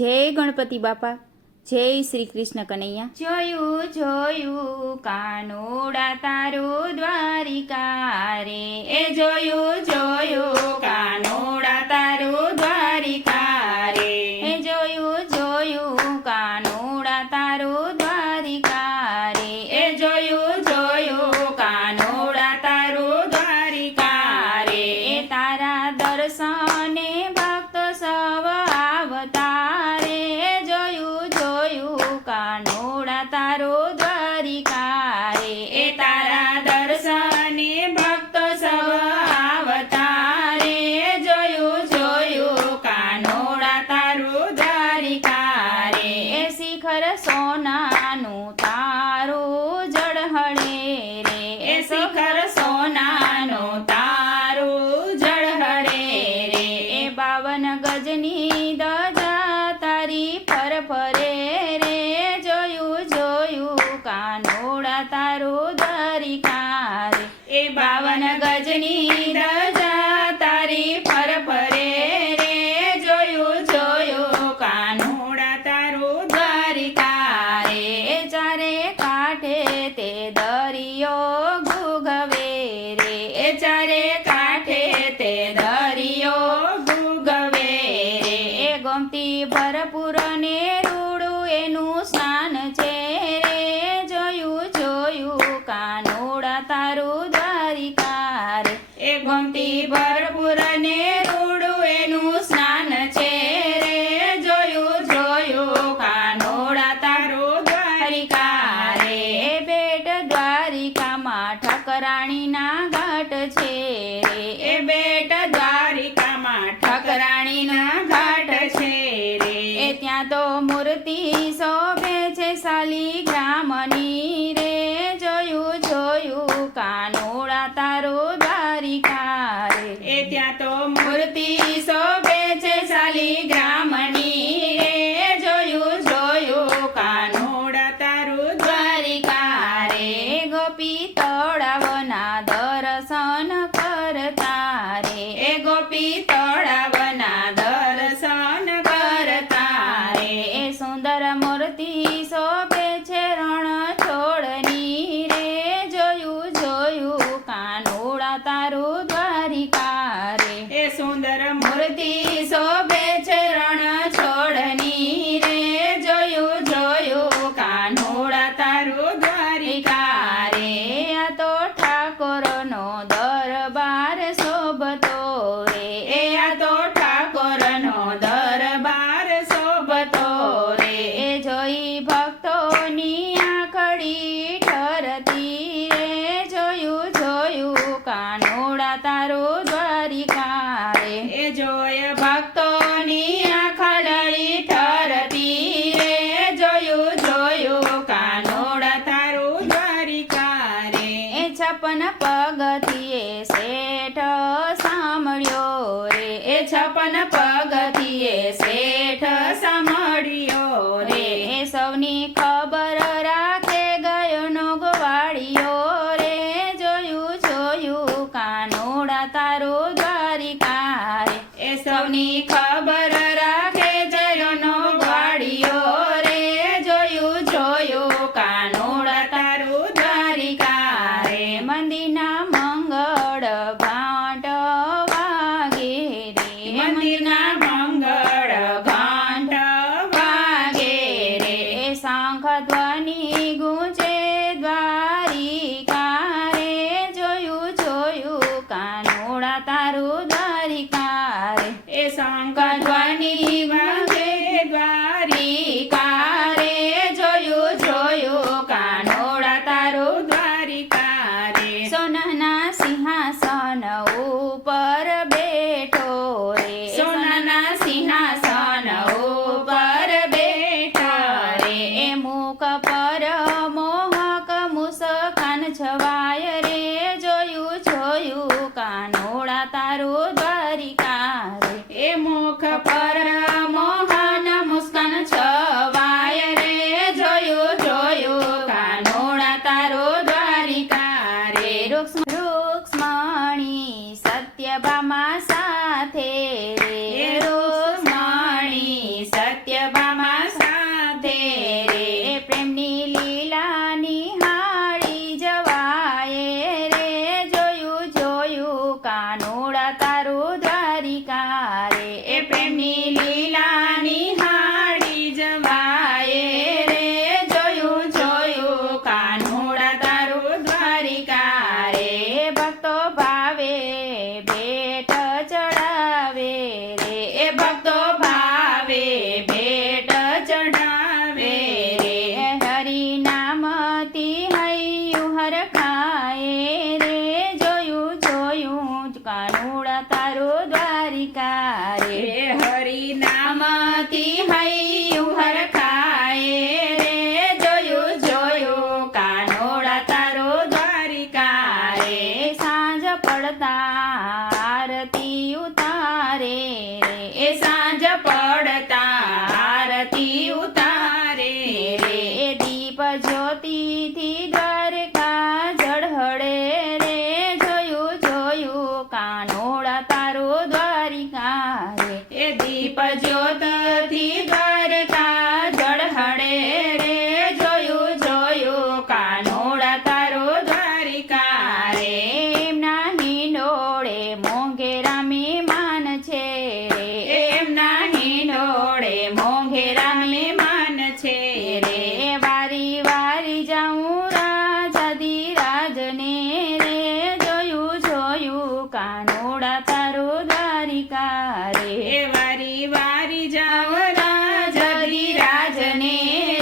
જય ગણપતિ બાપા, જય શ્રી કૃષ્ણ કનૈયા। જોયું જોયું કાનુડા તારું દ્વારિકા રે, એ જોયું જોયું કાનુડા તારું દ્વારિકા રે, એ જોયું જોયું કાનુડા તારું દ્વારિકા રે, એ જોયું જોયું કાનુડા તારું દ્વારિકા રે, એ તારા દર્શને ભક્ત સવ આવતા રે, જોયું જોયું કાનુડા તારું દ્વારિકા રે, એ તારા દર્શને ભક્ત સવ આવતા રે, જોયું જોયું કાનુડા તારું દ્વારિકા રે, એ શિખર સોનાનું તારું જળહળે રે, એ શિખર સોનાનું તારું જળહળે રે, એ 52 ગજની ધજા તારી ફરફરે રે, જોયું જોયું કાનુડા તારું દ્વારિકા રે, એ 52 ગજની ધજા તારી ફરફરે રે, જોયું જોયું કાનુડા તારું દ્વારિકા રે, એ ચારે કાંઠે તે દરિયો ગુગવે રે, એ ચારે કાંઠે તે દરિયો ગુગવે રે, એ ગોમતી ભરપૂર ને રૂડું એનું સ્નાન છે રે, જોયું જોયું કાનુડા તારું દ્વારિકા રે, એ ગોમતી ભરપૂર ને રૂડું એનું સ્નાન છે રે, જોયું જોયું કાનુડા તારું દ્વારિકા રે, એ બેટ દ્વારિકામાં ઠકરાણીના ઘાટ છે રે, એ બેટ દ્વારિકામાં ઠકરાણીના ઘાટ છે રે, એ ત્યાં તો મૂર્તિ શોભે છે શાલિગ્રામની રે, જોયું જોયું કાનુડા તારું દ્વારિકા રે, એ ત્યાં તો મૂર્તિ શોભે છે શાલિગ્રામની રે, જોયું જોયું કાનુડા તારું દ્વારિકા રે, ગોપી તળાવના દર્શન કરતા રે, એ ગોપી તળાવના દર્શન કરતા રે, એ સુંદર મૂર્તિ શોભે છે રણ છોડની રે, જોયું જોયું કાનુડા તારું દ્વારિકા રે, એ સુંદર મૂર્તિ શોભે છે રણ છોડની રે, જોયું જોયું કાનુડા તારું દ્વારિકા રે, આ તો ઠાકોરનો દરબાર શોભતો રે, એ આ તો ઠાકોરનો દરબાર શોભતો રે, એ જોઈ ભક્તોની આંખડી ઠરતી રે, જોયું જોયું કાનુડા તારું દ્વારિકા રે, એ જોય ભક્તોની આંખડી ઠરતી રે, જોયું જોયું કાનુડા તારું દ્વારિકા રે, એ 56 પગથિયે શેઠ સાંભળ્યો રે, એ 56 પગથિયે શેઠ સાંભળ્યો રે, એ સૌની ખબર રાખે ગયોનો ગવાળિયો રે, જોયું જોયું કાનુડા તારું દ્વારિકા રે, એ સૌની ખબર રાખે જયોનો ગવાળિયો રે, જોયું જોયું કાનુડા તારું દ્વારિકા રે, મંદિરના મંગળ ઘાટ વાગે રે, મંદિરના મંગળ ઘાટ વાગે રે, એ શંખ ધ્વનિ ગુંજે દ્વારિકા રે, જોયું જોયું કાનુડા તારું દ્વારિકા રે, એ શંખ ધ્વનિ ગુંજે દ્વારિકા રે, જોયું જોયું કાનુડા તારું દ્વારિકા રે, સોનાના સિંહાસન ઉપર બેઠો રે, સોનાના સિંહાસન ઉપર બેઠો રે, એ મુખ પર મોહક મુસ્કાન છવાય રે, જોયું જોયું કાનુડા તારું દ્વારિકા રે, એ મુખ પર મોહન મુસ્કાન છવાય રે, જોયું જોયું કાનુડા તારું દ્વારિકા રે, રૂક્ષ્મણી સત્યભામા સાથે રે, રૂક્ષ્મણી સત્યભામા ભાવે ભેટ ચડાવે રે એ ભક્તો ભાવે ભેટ ચડાવે રે હરિ નામથી હૈયું હરખાય રે જોયું જોયું કાનુડા તારું દ્વારિકા રે હરિ નામથી હૈયું હરખાય રે જોયું જોયું કાનુડા તારું દ્વારિકા રે સાંજ પડતા આરતી ઉતારે રે એ સાંજ પડતા આરતી ઉતારે રે દીપ જ્યોતિથી દ્વારકા ઝળહળે રે જોયું જોયું કાનોડા તારું દ્વારિકા રે એ દીપ જ્યોતથી દ્વારકા ઝળહળે રે જોયું જોયું કાનોડા તારું દ્વારિકા રે એમના હિંડોળે મોંઘેરા મહેમાન છે રે એમના હિંડોળે મોંઘેરા મહેમાન છે રે વારી વારી જાઉં રાજાધિરાજને રે જોયું જોયું કાનોડા તારું દ્વારિકા રે વારી વારી જાઉં રાજાધિરાજને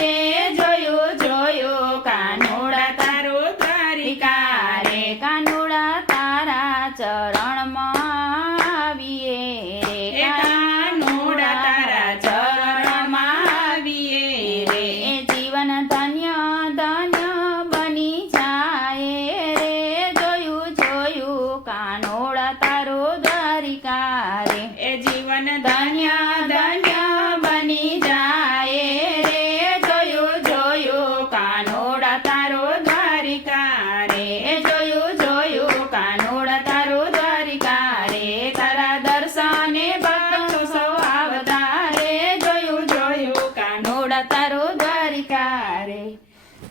રે જોયું જોયું કાનોડા તારું દ્વારિકા રે કાનોડા તારા ચરણમાં આવીએ રે કાનોડા તારા ચરણમાં આવીએ રે જીવન ધન્ય ધન્ય બની જાય રે જોયું જોયું કાનોડા તારું દ્વારિકા રે એ જીવન ધન્ય ધન્ય બની જાય રે જોયું જોયું કાનોડા તારું દ્વારિકા રે જોયું જોયું કાનોડા તારું દ્વારિકા રે તારા દર્શને ભક્તો સૌ આવતા રે જોયું જોયું કાનોડા તારું દ્વારિકા રે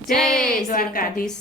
જય દ્વારકાધીશ.